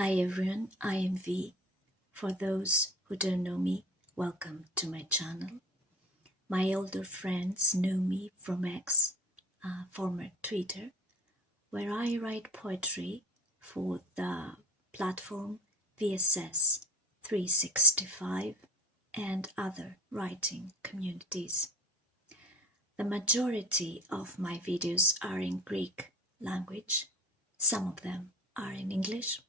Hi everyone, I am V. For those who don't know me, welcome to my channel. My older friends know me from X, former Twitter, where I write poetry for the platform VSS 365 and other writing communities. The majority of my videos are in Greek language, some of them are in English,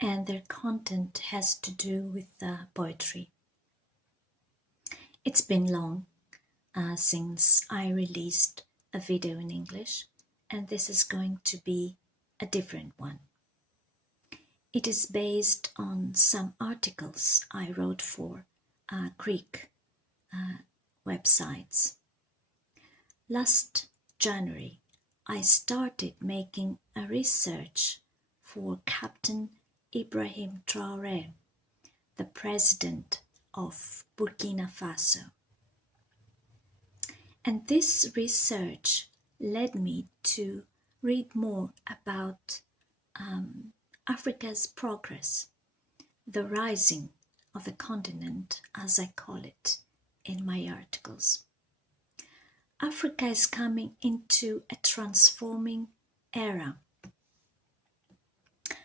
and their content has to do with poetry. It's been long since I released a video in English, and this is going to be a different one. It is based on some articles I wrote for Greek websites. Last January, I started making a research for Captain Ibrahim Traore, the president of Burkina Faso. And this research led me to read more about Africa's progress, the rising of the continent, as I call it in my articles. Africa is coming into a transforming era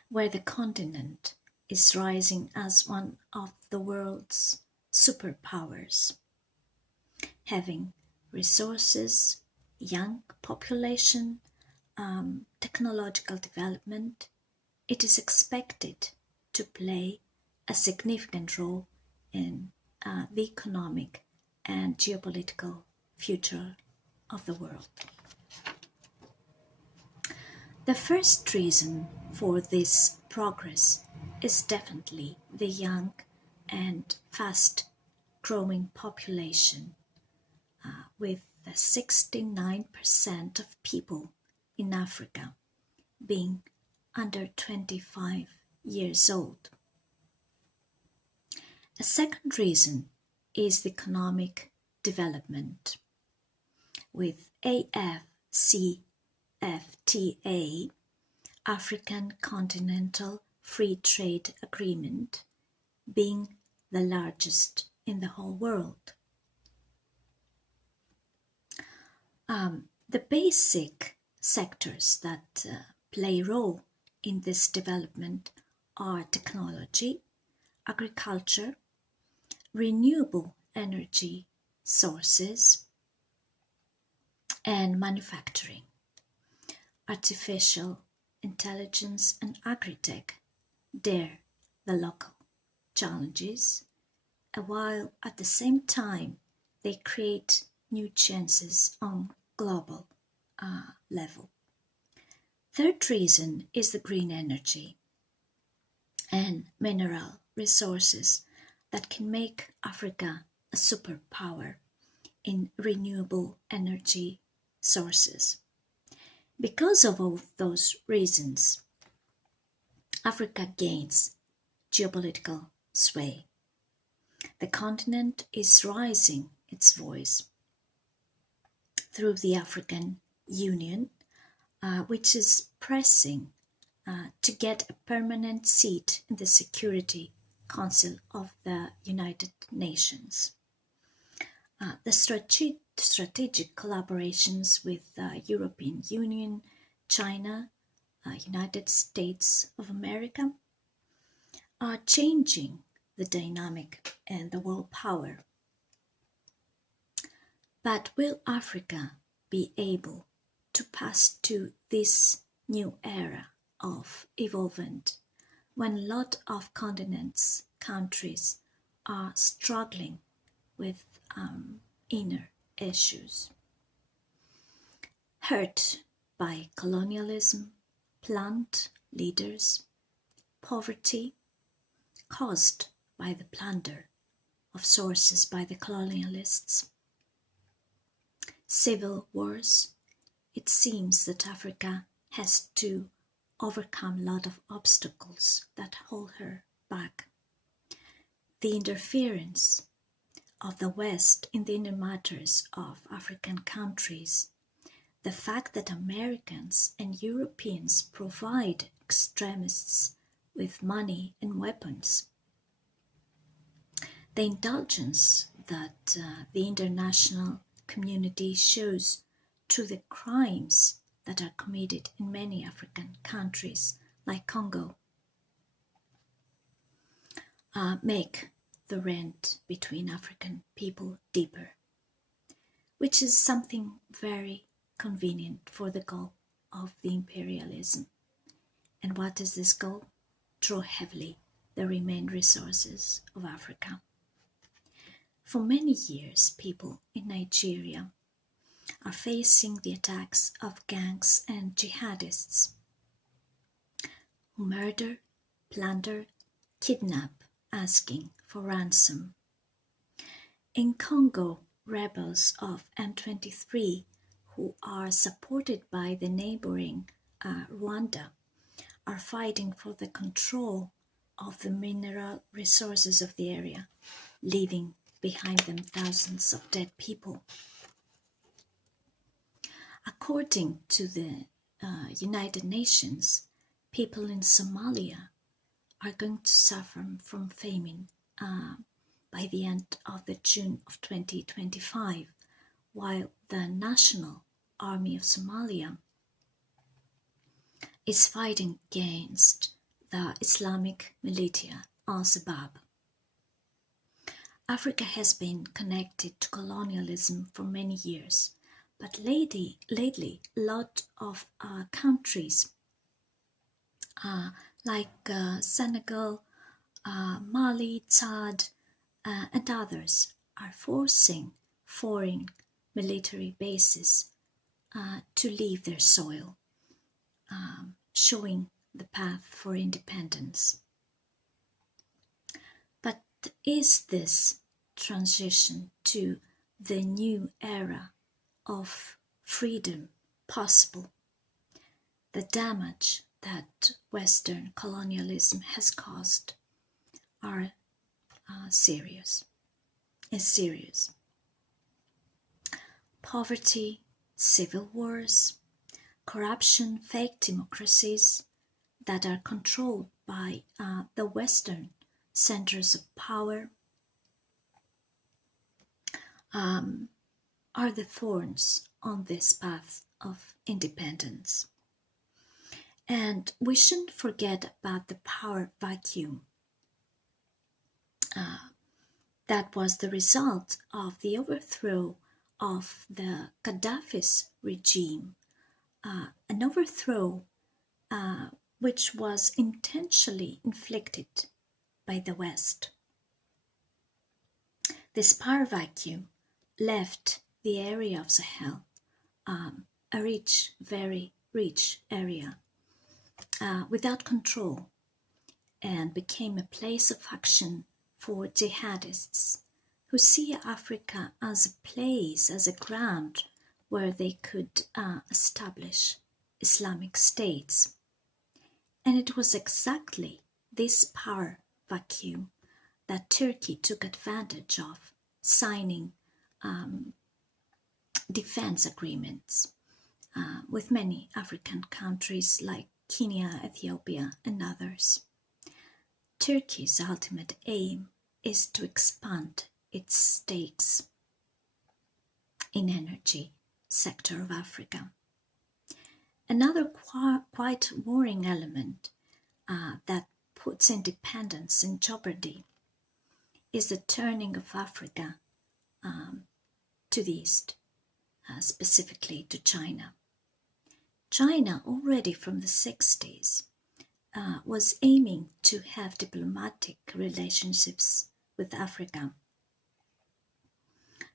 where the continent is rising as one of the world's superpowers, having resources, young population, technological development. It is expected to play a significant role in the economic and geopolitical future of the world. The first reason for this progress is definitely the young and fast-growing population, with 69% of people in Africa being under 25 years old. A second reason is the economic development, with AfCFTA, African Continental Free Trade Agreement, being the largest in the whole world. The basic sectors that play a role in this development are technology, agriculture, renewable energy sources, and manufacturing. Artificial intelligence and agri-tech dare the local challenges, while at the same time they create new chances on global level. Third reason is the green energy and mineral resources that can make Africa a superpower in renewable energy sources. Because of all those reasons, Africa gains geopolitical sway. The continent is raising its voice through the African Union, which is pressing to get a permanent seat in the Security Council of the United Nations. The strategic collaborations with the European Union, China, United States of America are changing the dynamic and the world power. But will Africa be able to pass to this new era of evolvement when a lot of continents, countries are struggling with inner issues? Hurt by colonialism, plant leaders, poverty caused by the plunder of sources by the colonialists, civil wars. It seems that Africa has to overcome a lot of obstacles that hold her back. The interference of the West in the inner matters of African countries, the fact that Americans and Europeans provide extremists with money and weapons. The indulgence that the international community shows to the crimes that are committed in many African countries like Congo make the rent between African people deeper, which is something very convenient for the goal of the imperialism. And what is this goal? Draw heavily the remaining resources of Africa. For many years, people in Nigeria are facing the attacks of gangs and jihadists who murder, plunder, kidnap, asking for ransom. In Congo, rebels of M23, who are supported by the neighboring Rwanda, are fighting for the control of the mineral resources of the area, leaving behind them thousands of dead people. According to the United Nations, people in Somalia are going to suffer from famine by the end of the June of 2025, while the National Army of Somalia is fighting against the Islamic militia Al-Shabaab. Africa has been connected to colonialism for many years, but lately a lot of countries like Senegal, Mali, Chad, and others are forcing foreign military bases to leave their soil, showing the path for independence. But is this transition to the new era of freedom possible? The damage that Western colonialism has caused is serious. Poverty, civil wars, corruption, fake democracies that are controlled by the Western centers of power are the thorns on this path of independence. And we shouldn't forget about the power vacuum that was the result of the overthrow of the Gaddafi's regime, an overthrow which was intentionally inflicted by the West. This power vacuum left the area of Sahel, a rich, very rich area, without control, and became a place of action for jihadists who see Africa as a place, as a ground where they could establish Islamic states. And it was exactly this power vacuum that Turkey took advantage of, signing defense agreements with many African countries like Kenya, Ethiopia, and others. Turkey's ultimate aim is to expand its stakes in energy sector of Africa. Another quite worrying element that puts independence in jeopardy is the turning of Africa to the east, specifically to China. China, already from the 60s, was aiming to have diplomatic relationships with Africa,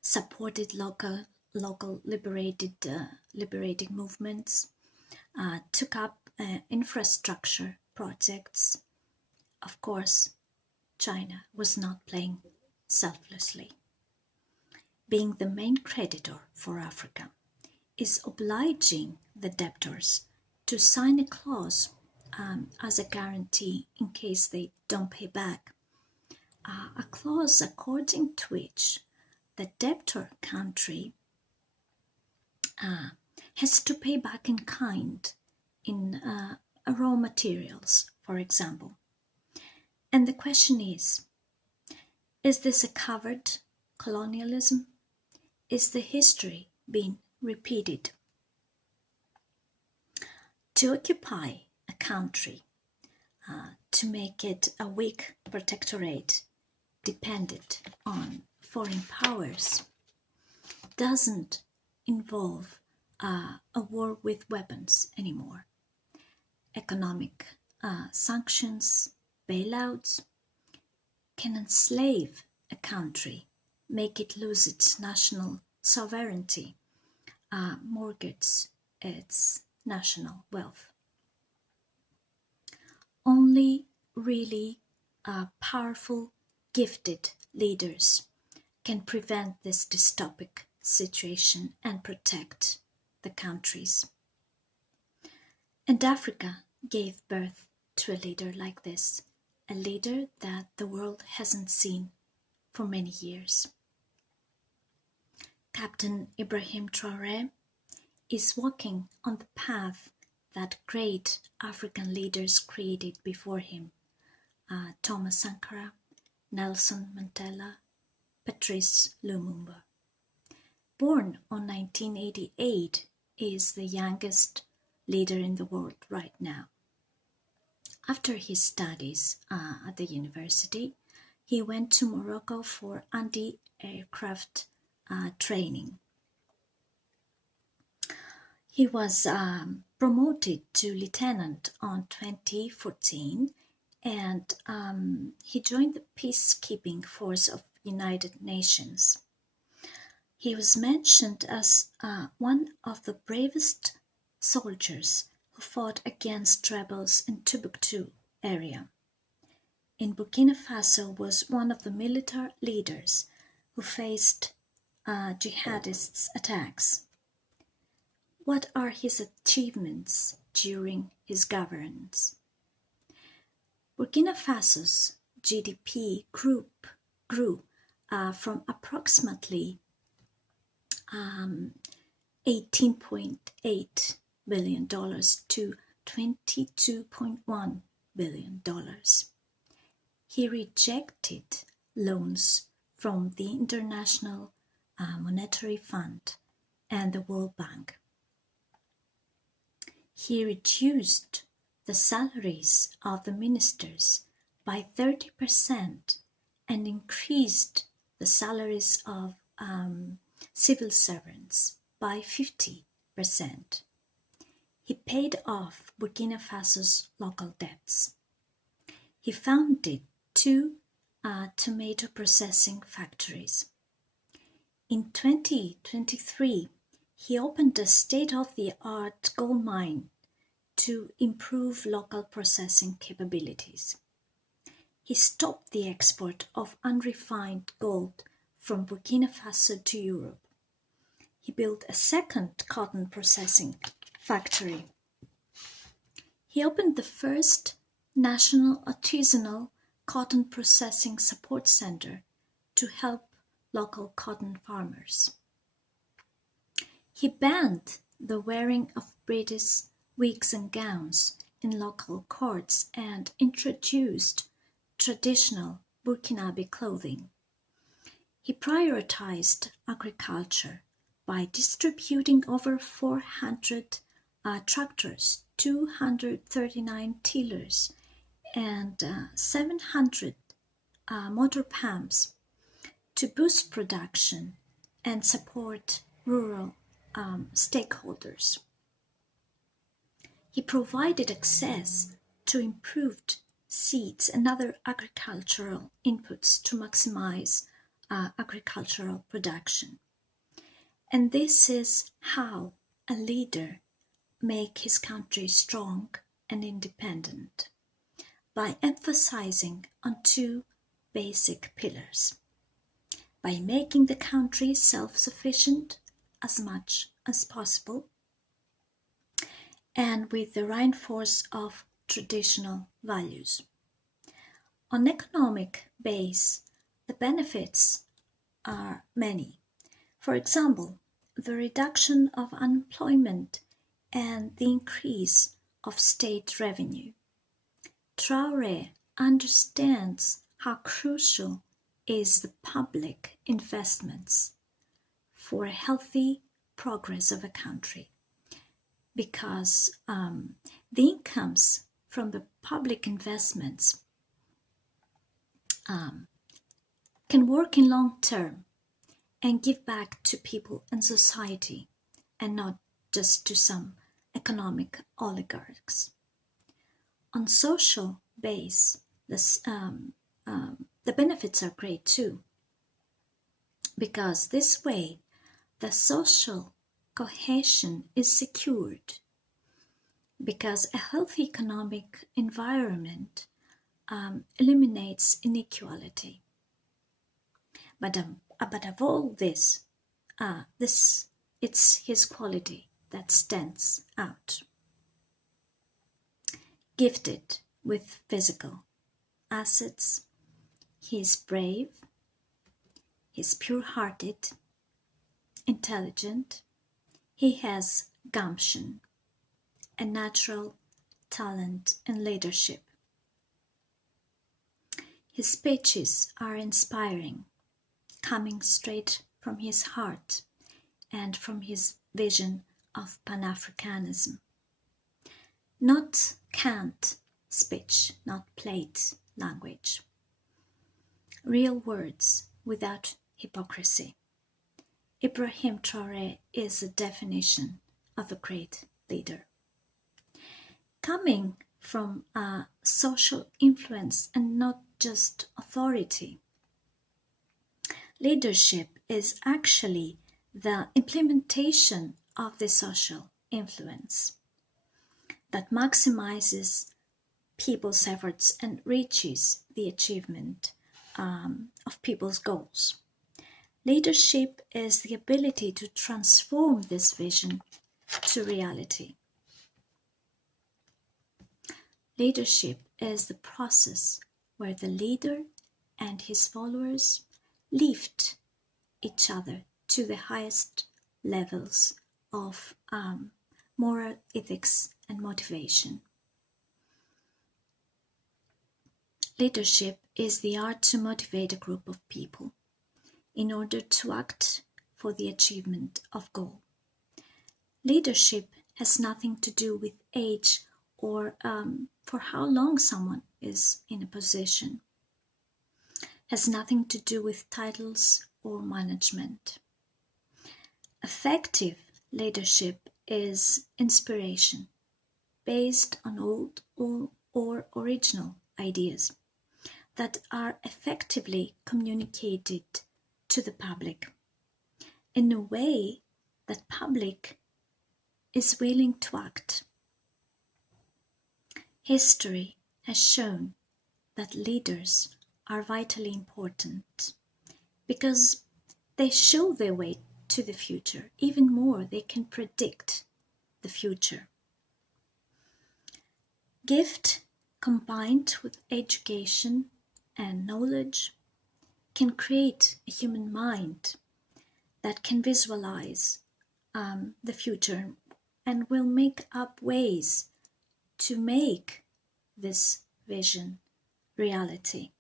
supported local liberating movements, took up infrastructure projects. Of course, China was not playing selflessly. Being the main creditor for Africa is obliging the debtors to sign a clause as a guarantee in case they don't pay back. A clause according to which the debtor country has to pay back in kind in raw materials, for example. And the question is this a covert colonialism? Is the history being repeated? To occupy a country, to make it a weak protectorate dependent on foreign powers, doesn't involve a war with weapons anymore. Economic sanctions, bailouts can enslave a country, make it lose its national sovereignty, mortgage its national wealth. Only really powerful, gifted leaders can prevent this dystopic situation and protect the countries. And Africa gave birth to a leader like this, a leader that the world hasn't seen for many years. Captain Ibrahim Traore is walking on the path that great African leaders created before him, Thomas Sankara, Nelson Mandela, Patrice Lumumba. Born on 1988, is the youngest leader in the world right now. After his studies at the university, he went to Morocco for anti-aircraft training. He was promoted to lieutenant on 2014, and he joined the peacekeeping force of United Nations. He was mentioned as one of the bravest soldiers who fought against rebels in Timbuktu area. In Burkina Faso was one of the military leaders who faced jihadists' attacks. What are his achievements during his governance? Burkina Faso's GDP grew from approximately $18.8 billion to $22.1 billion. He rejected loans from the International Monetary Fund and the World Bank. He reduced the salaries of the ministers by 30% and increased the salaries of civil servants by 50%. He paid off Burkina Faso's local debts. He founded 2 tomato processing factories. In 2023, he opened a state-of-the-art gold mine to improve local processing capabilities. He stopped the export of unrefined gold from Burkina Faso to Europe. He built a second cotton processing factory. He opened the first national artisanal cotton processing support center to help local cotton farmers. He banned the wearing of British wigs and gowns in local courts and introduced traditional Burkinabe clothing. He prioritized agriculture by distributing over 400 tractors, 239 tillers, and 700 motor pumps to boost production and support rural stakeholders. He provided access to improved seeds and other agricultural inputs to maximize agricultural production. And this is how a leader makes his country strong and independent, by emphasizing on 2 basic pillars: by making the country self-sufficient as much as possible, and with the reinforce of traditional values. On economic base, the benefits are many. For example, the reduction of unemployment and the increase of state revenue. Traore understands how crucial is the public investments for a healthy progress of a country, because the incomes from the public investments can work in long term and give back to people and society, and not just to some economic oligarchs. On social base, the benefits are great too, because this way the social cohesion is secured, because a healthy economic environment eliminates inequality. But of all this, it's his quality that stands out. Gifted with physical assets, he is brave, he is pure-hearted, intelligent, he has gumption, a natural talent and leadership. His speeches are inspiring, coming straight from his heart and from his vision of Pan-Africanism. Not cant speech, not plate language. Real words without hypocrisy. Ibrahim Traore is a definition of a great leader. Coming from social influence and not just authority, leadership is actually the implementation of the social influence that maximizes people's efforts and reaches the achievement of people's goals. Leadership is the ability to transform this vision to reality. Leadership is the process where the leader and his followers lift each other to the highest levels of moral ethics and motivation. Leadership is the art to motivate a group of people in order to act for the achievement of goal. Leadership has nothing to do with age or for how long someone is in a position. Has nothing to do with titles or management. Effective leadership is inspiration based on old or original ideas that are effectively communicated to the public in a way that public is willing to act. History has shown that leaders are vitally important because they show their way to the future. Even more, they can predict the future. Gift combined with education and knowledge can create a human mind that can visualize the future and will make up ways to make this vision reality.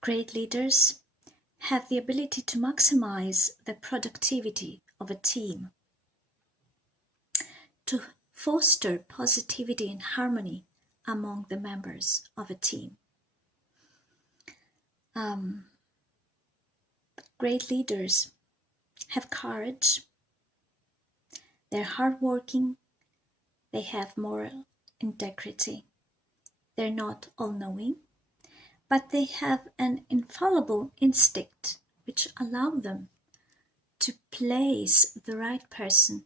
Great leaders have the ability to maximize the productivity of a team, to foster positivity and harmony among the members of a team. Great leaders have courage, they're hardworking, they have moral integrity. They're not all-knowing, but they have an infallible instinct which allows them to place the right person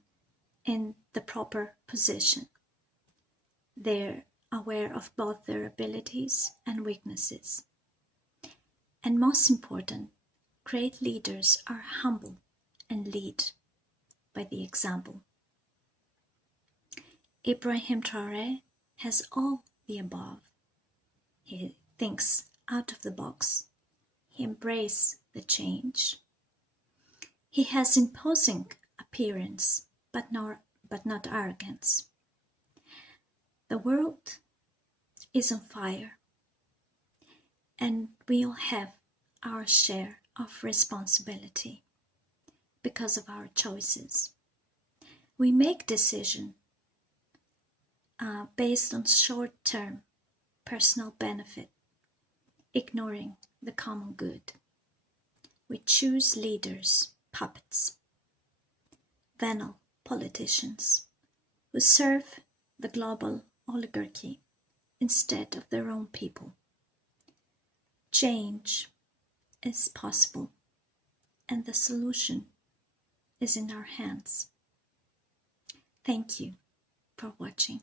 in the proper position. They're aware of both their abilities and weaknesses. And most important, great leaders are humble and lead by the example. Ibrahim Traore has all the above. He thinks out of the box. He embraces the change. He has imposing appearance, but not arrogance. The world is on fire, and we all have our share of responsibility because of our choices. We make decisions based on short-term personal benefit, ignoring the common good. We choose leaders, puppets, venal politicians who serve the global oligarchy instead of their own people. Change is possible, and the solution is in our hands. Thank you for watching.